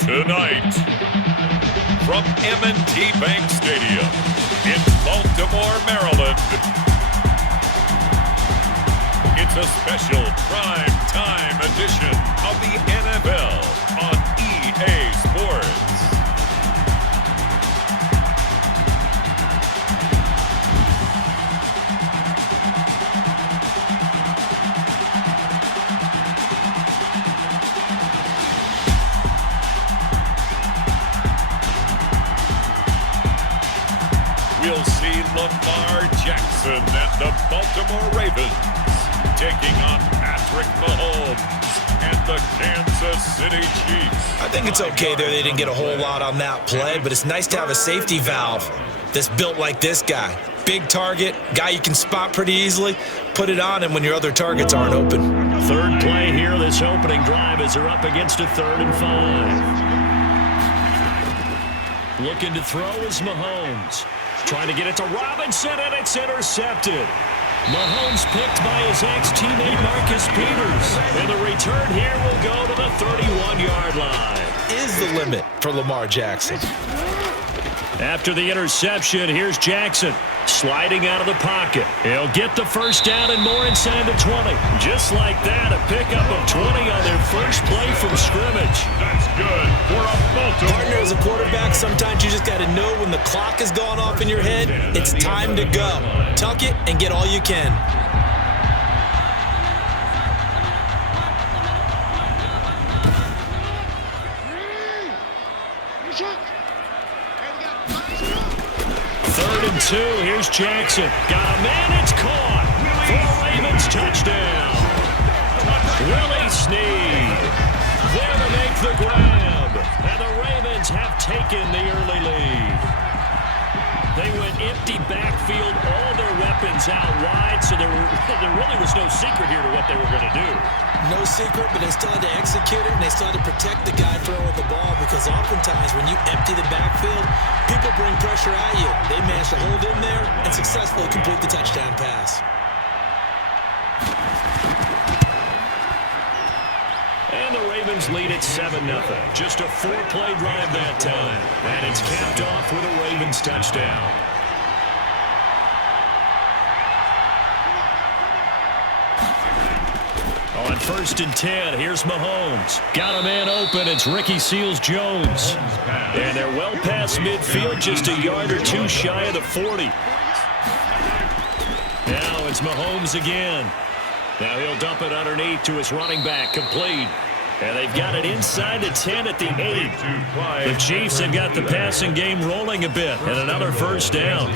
Tonight, from M&T Bank Stadium in Baltimore, Maryland, it's a special prime time edition of the NFL on EA Sports. We'll see Lamar Jackson and the Baltimore Ravens taking on Patrick Mahomes and the Kansas City Chiefs. I think it's okay there they didn't get a whole lot on that play, but it's nice to have a safety valve that's built like this guy. Big target, guy you can spot pretty easily. Put it on him when your other targets aren't open. Third play here this opening drive as they're up against a 3rd and 5. Looking to throw is Mahomes. Trying to get it to Robinson, and it's intercepted. Mahomes picked by his ex-teammate Marcus Peters. And the return here will go to the 31-yard line. Is the limit for Lamar Jackson. After the interception, here's Jackson sliding out of the pocket. He'll get the first down and more inside the 20. Just like that, a pickup of 20 on their first play from scrimmage. That's good for a Baltimore. Partner, as a quarterback, sometimes you just got to know when the clock has gone off in your head, it's time to go. Tuck it and get all you can. Third and 2, here's Jackson. Got a man, it's caught for a Ravens touchdown. Willie Snead there to make the grab. And the Ravens have taken the early lead. They went empty backfield, all their weapons out wide, so there really was no secret here to what they were going to do. No secret, but they still had to execute it, and they still had to protect the guy throwing the ball, because oftentimes when you empty the backfield, people bring pressure at you. They managed to hold in there and successfully complete the touchdown pass. And the Ravens lead at 7-0. Just a 4-play drive that time. And it's capped off with a Ravens touchdown. On 1st and 10, here's Mahomes. Got a man open, it's Ricky Seals-Jones. And they're well past midfield, just a yard or two shy of the 40. Now it's Mahomes again. Now he'll dump it underneath to his running back, complete. And they've got it inside the 10 at the 8. The Chiefs have got the passing game rolling a bit, and another first down.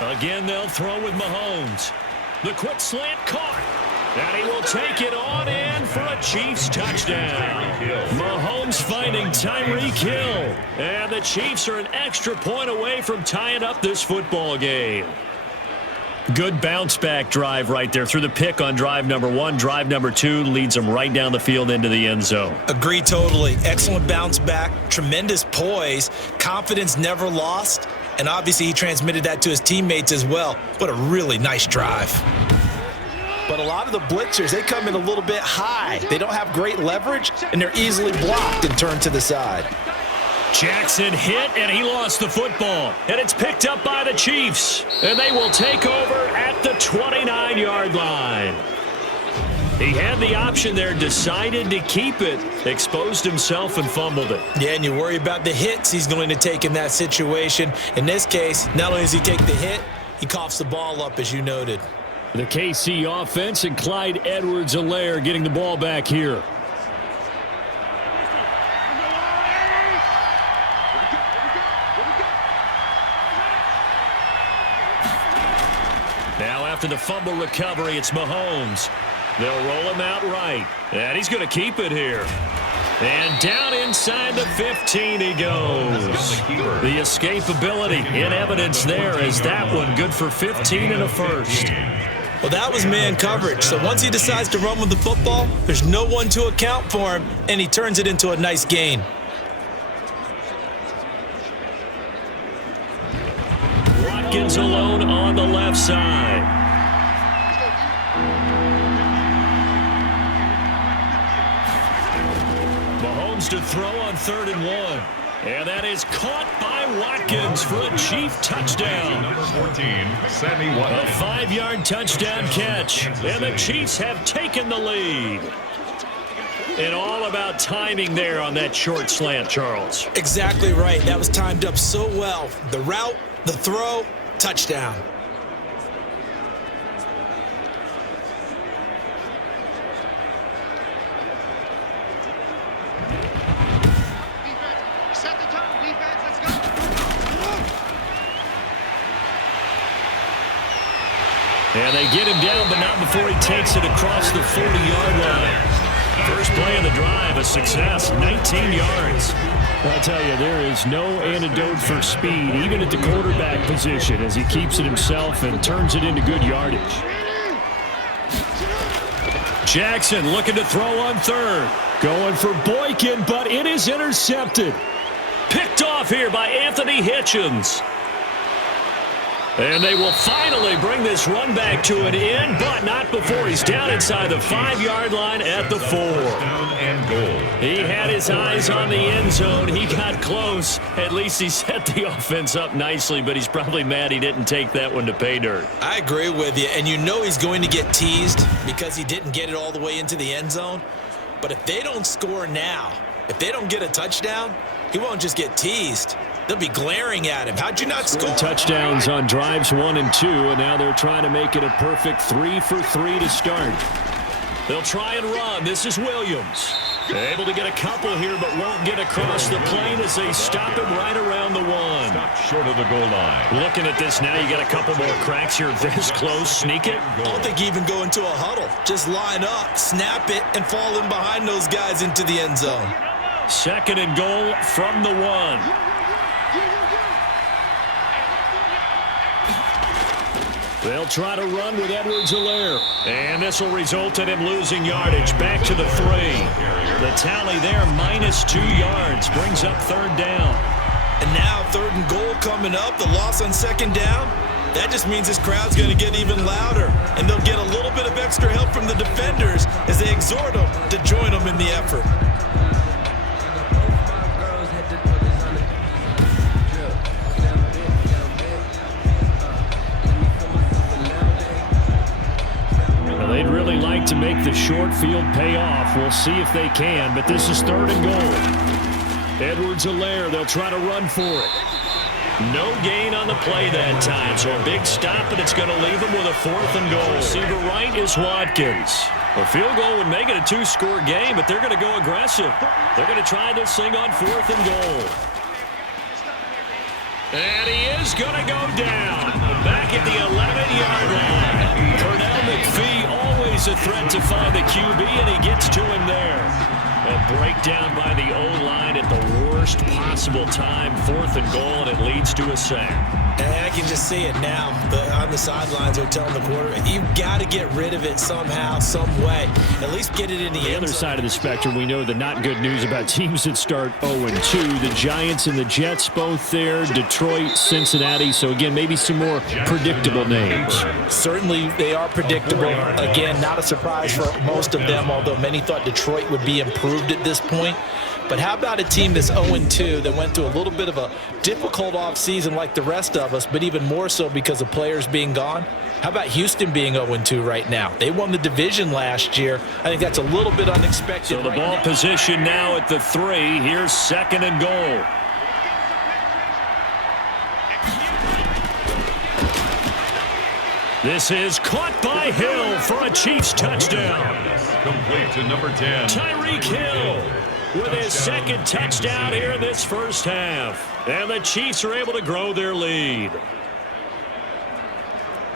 Again, they'll throw with Mahomes. The quick slant caught. And he will take it on in for a Chiefs touchdown. Mahomes finding Tyreek Hill. And the Chiefs are an extra point away from tying up this football game. Good bounce-back drive right there through the pick on drive number 1. Drive number 2 leads them right down the field into the end zone. Agree totally. Excellent bounce back, tremendous poise, confidence never lost, and obviously he transmitted that to his teammates as well. What a really nice drive. But a lot of the blitzers, they come in a little bit high. They don't have great leverage, and they're easily blocked and turned to the side. Jackson hit, and he lost the football. And it's picked up by the Chiefs. And they will take over at the 29-yard line. He had the option there, decided to keep it, exposed himself and fumbled it. Yeah, and you worry about the hits he's going to take in that situation. In this case, not only does he take the hit, he coughs the ball up, as you noted. The KC offense and Clyde Edwards-Helaire getting the ball back here. Now after the fumble recovery, it's Mahomes. They'll roll him out right. And he's going to keep it here. And down inside the 15 he goes. The escapability in evidence there as that one good for 15 and a first. Well, that was man coverage. So once he decides to run with the football, there's no one to account for him, and he turns it into a nice gain. Watkins alone on the left side. Mahomes to throw on 3rd and 1. And that is caught by Watkins for a Chief touchdown. Number 14, Sammy Watkins. A 5-yard touchdown catch. And the Chiefs have taken the lead. And all about timing there on that short slant, Charles. Exactly right. That was timed up so well. The route, the throw, touchdown. And they get him down, but not before he takes it across the 40-yard line. First play of the drive, a success, 19 yards. I'll tell you, there is no antidote for speed, even at the quarterback position, as he keeps it himself and turns it into good yardage. Jackson looking to throw on 3rd. Going for Boykin, but it is intercepted. Picked off here by Anthony Hitchens. And they will finally bring this run back to an end, but not before he's down inside the 5-yard line at the 4. Down and goal. He had his eyes on the end zone. He got close. At least he set the offense up nicely, but he's probably mad he didn't take that one to pay dirt. I agree with you, and you know he's going to get teased because he didn't get it all the way into the end zone. But if they don't score now, if they don't get a touchdown, he won't just get teased. They'll be glaring at him. How'd you not score? Touchdowns on drives 1 and 2, and now they're trying to make it a perfect 3 for 3 to start. They'll try and run. This is Williams. Able to get a couple here, but won't get across the plane as they stop him right around the 1. Stop short of the goal line. Looking at this now, you got a couple more cracks here. This close, sneak it. I don't think you even go into a huddle. Just line up, snap it, and fall in behind those guys into the end zone. 2nd and goal from the 1. They'll try to run with Edwards-Helaire. And this will result in him losing yardage. Back to the 3. The tally there, -2 yards. Brings up 3rd down. And now 3rd and goal coming up. The loss on 2nd down. That just means this crowd's going to get even louder. And they'll get a little bit of extra help from the defenders as they exhort them to join them in the effort. They'd really like to make the short field pay off. We'll see if they can, but this is 3rd and goal. Edwards-Helaire, they'll try to run for it. No gain on the play that time, so a big stop, and it's going to leave them with a 4th and goal. Receiver right is Watkins. A field goal would make it a 2-score game, but they're going to go aggressive. They're going to try this thing on 4th and goal. And he is going to go down. Back at the 11-yard line. Pernell McPhee, always a threat to find the QB, and he gets to him there. A breakdown by the O-line at the worst possible time. 4th and goal, and it leads to a sack. And I can just see it now. On the sidelines, they're telling the quarterback, you've got to get rid of it somehow, some way. At least get it in the other side of the spectrum. We know the not good news about teams that start 0-2. The Giants and the Jets both there. Detroit, Cincinnati. So, again, maybe some more predictable names. Certainly they are predictable. Again, not a surprise for most of them, although many thought Detroit would be improved at this point. But how about a team that's 0-2 that went through a little bit of a difficult offseason like the rest of us, but even more so because of players being gone? How about Houston being 0-2 right now? They won the division last year. I think that's a little bit unexpected. So the ball position now at the 3. Here's 2nd and goal. This is caught by Hill for a Chiefs touchdown. Complete to number 10. Tyreek Hill with his 2nd touchdown here in this first half. And the Chiefs are able to grow their lead.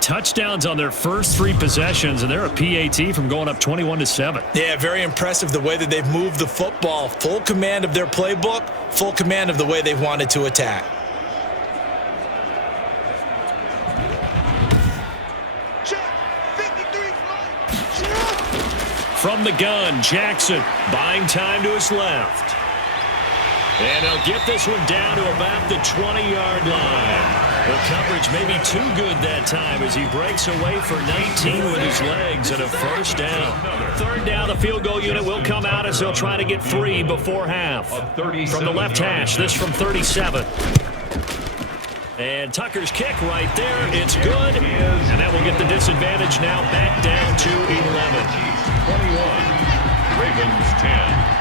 Touchdowns on their first 3 possessions, and they're a PAT from going up 21-7. Yeah, very impressive the way that they've moved the football. Full command of their playbook, full command of the way they've wanted to attack. From the gun, Jackson buying time to his left. And he'll get this one down to about the 20-yard line. The coverage may be too good that time as he breaks away for 19 with his legs and a first down. Third down, the field goal unit will come out as they'll try to get 3 before half. From the left hash, this from 37. And Tucker's kick right there. It's good. And that will get the disadvantage now back down to 11. 21. Ravens 10.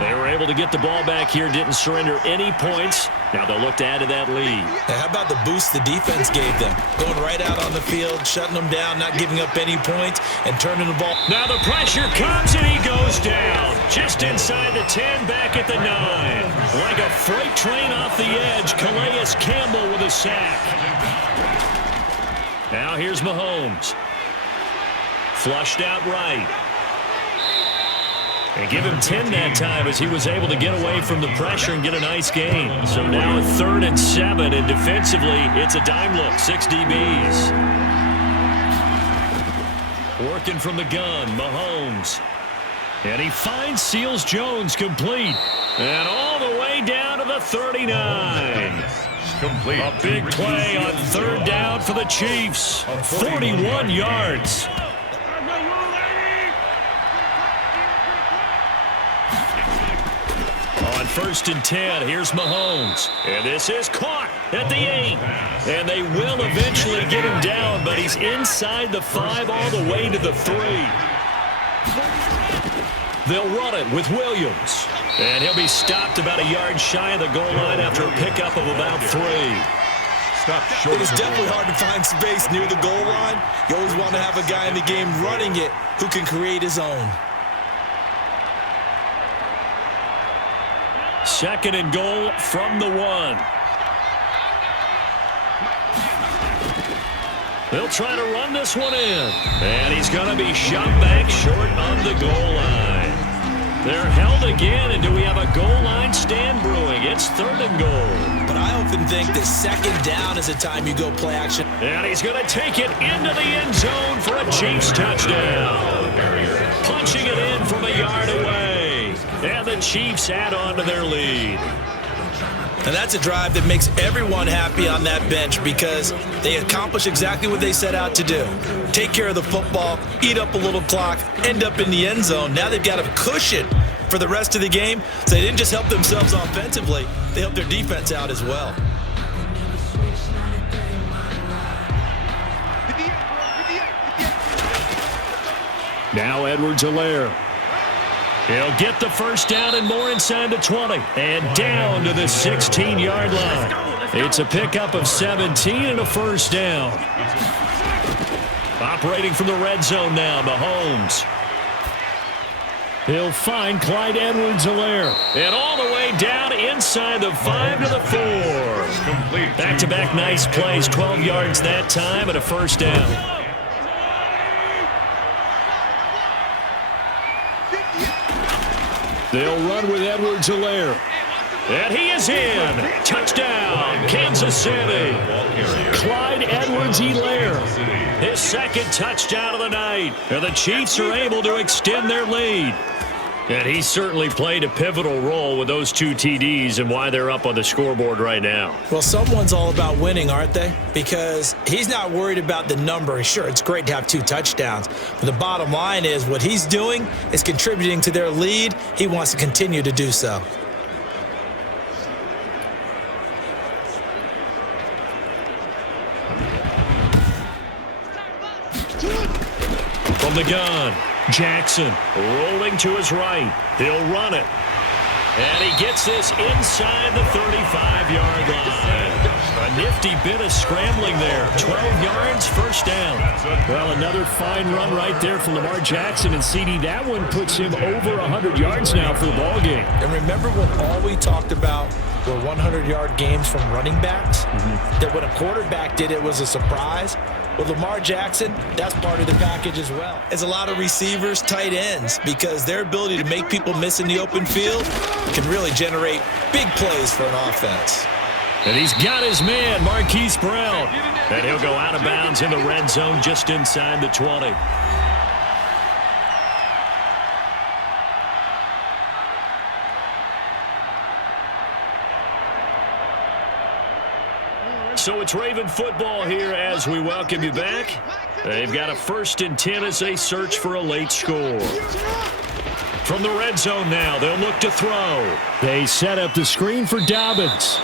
They were able to get the ball back here, didn't surrender any points. Now they'll look to add to that lead. Hey, how about the boost the defense gave them? Going right out on the field, shutting them down, not giving up any points, and turning the ball. Now the pressure comes, and he goes down. Just inside the 10, back at the 9. Like a freight train off the edge, Calais Campbell with a sack. Now here's Mahomes. Flushed out right. And give him 10 that time as he was able to get away from the pressure and get a nice gain. So now a 3rd and 7, and defensively, it's a dime look, 6 DBs. Working from the gun, Mahomes. And he finds Seals Jones complete. And all the way down to the 39. Complete. A big play on 3rd down for the Chiefs. 41 yards. On 1st and 10, here's Mahomes. And this is caught at the 8. And they will eventually get him down, but he's inside the 5 all the way to the 3. They'll run it with Williams. And he'll be stopped about a yard shy of the goal line after a pickup of about 3. It is definitely hard to find space near the goal line. You always want to have a guy in the game running it who can create his own. 2nd and goal from the 1. They'll try to run this one in. And he's going to be shot back short of the goal line. They're held again, and do we have a goal line stand brewing? It's 3rd and goal. But I often think that 2nd down is a time you go play action. And he's going to take it into the end zone for a Chiefs touchdown. Punching it in from a yard away. And the Chiefs add on to their lead. And that's a drive that makes everyone happy on that bench because they accomplish exactly what they set out to do. Take care of the football, eat up a little clock, end up in the end zone. Now they've got a cushion for the rest of the game. So they didn't just help themselves offensively, they helped their defense out as well. Now Edwards-Helaire. He'll get the first down and more inside the 20. And down to the 16-yard line. It's a pickup of 17 and a first down. Operating from the red zone now, Mahomes. He'll find Clyde Edwards-Helaire. And all the way down inside the 5 to the 4. Back-to-back nice plays, 12 yards that time and a first down. They'll run with Edwards-Helaire. And he is in. Touchdown, Kansas City. Clyde Edwards-Helaire. His 2nd touchdown of the night. And the Chiefs are able to extend their lead. And he certainly played a pivotal role with those 2 TDs and why they're up on the scoreboard right now. Well, someone's all about winning, aren't they? Because he's not worried about the number. Sure, it's great to have 2 touchdowns. But the bottom line is what he's doing is contributing to their lead. He wants to continue to do so. From the gun, Jackson rolling to his right. He'll run it. And he gets this inside the 35-yard line. A nifty bit of scrambling there. 12 yards, first down. Well, another fine run right there from Lamar Jackson. And CD, that one puts him over 100 yards now for the ballgame. And remember when all we talked about were 100-yard games from running backs? That when a quarterback did it was a surprise? Well, Lamar Jackson, that's part of the package as well. It's a lot of receivers, tight ends, because their ability to make people miss in the open field can really generate big plays for an offense. And he's got his man, Marquise Brown. And he'll go out of bounds in the red zone just inside the 20. So it's Raven football here as we welcome you back. They've got a 1st and 10 as they search for a late score. From the red zone now, they'll look to throw. They set up the screen for Dobbins.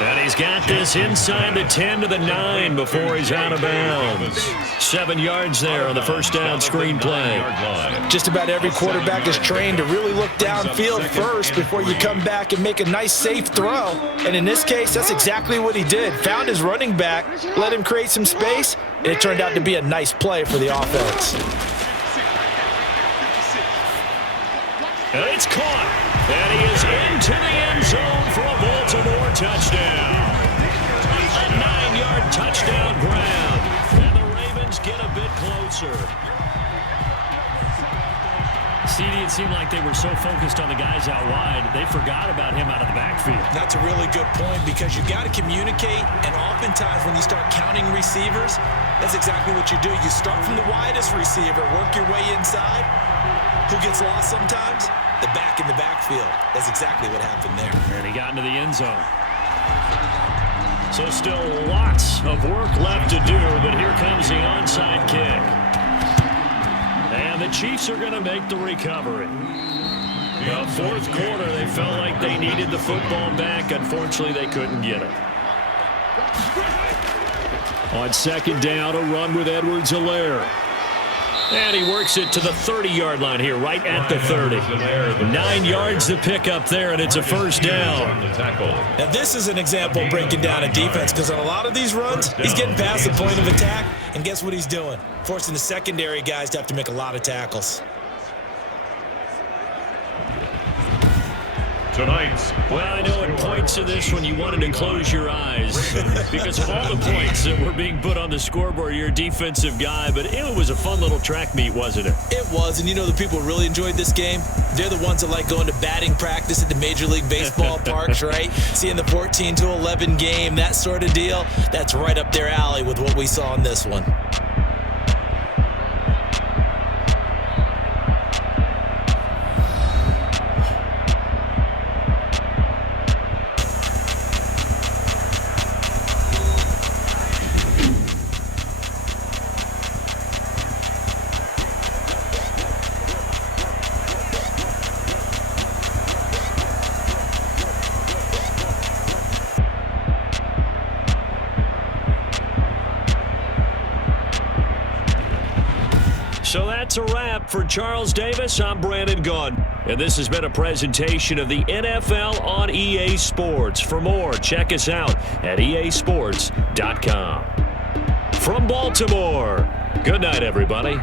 And he's got this inside the 10 to the 9 before he's out of bounds. 7 yards there on the first down screen play. Just about every quarterback is trained to really look downfield first before you come back and make a nice, safe throw. And in this case, that's exactly what he did. Found his running back, let him create some space, and it turned out to be a nice play for the offense. And it's caught. And he is into the end zone for a Baltimore touchdown. A 9-yard touchdown grab. And the Ravens get a bit closer. CD, it seemed like they were so focused on the guys out wide, they forgot about him out of the backfield. That's a really good point because you got to communicate, and oftentimes when you start counting receivers, that's exactly what you do. You start from the widest receiver, work your way inside. Who gets lost sometimes? The back in the backfield. That's exactly what happened there. And he got into the end zone. So still lots of work left to do, but here comes the onside kick. And the Chiefs are going to make the recovery. The 4th quarter, they felt like they needed the football back. Unfortunately, they couldn't get it. On 2nd down, a run with Edwards-Helaire. And he works it to the 30-yard line here, right at the 30. 9 yards to pick up there, and it's a 1st down. Now, this is an example of breaking down a defense because on a lot of these runs, he's getting past the point of attack, and guess what he's doing? Forcing the secondary guys to have to make a lot of tackles. Well, I know at points of this when you wanted to close your eyes because of all the points that were being put on the scoreboard, you're a defensive guy, but it was a fun little track meet, wasn't it? It was, and you know the people who really enjoyed this game? They're the ones that like going to batting practice at the Major League Baseball parks, right? Seeing the 14-11 game, that sort of deal, that's right up their alley with what we saw in this one. So that's a wrap for Charles Davis. I'm Brandon Gunn. And this has been a presentation of the NFL on EA Sports. For more, check us out at easports.com. From Baltimore, good night, everybody.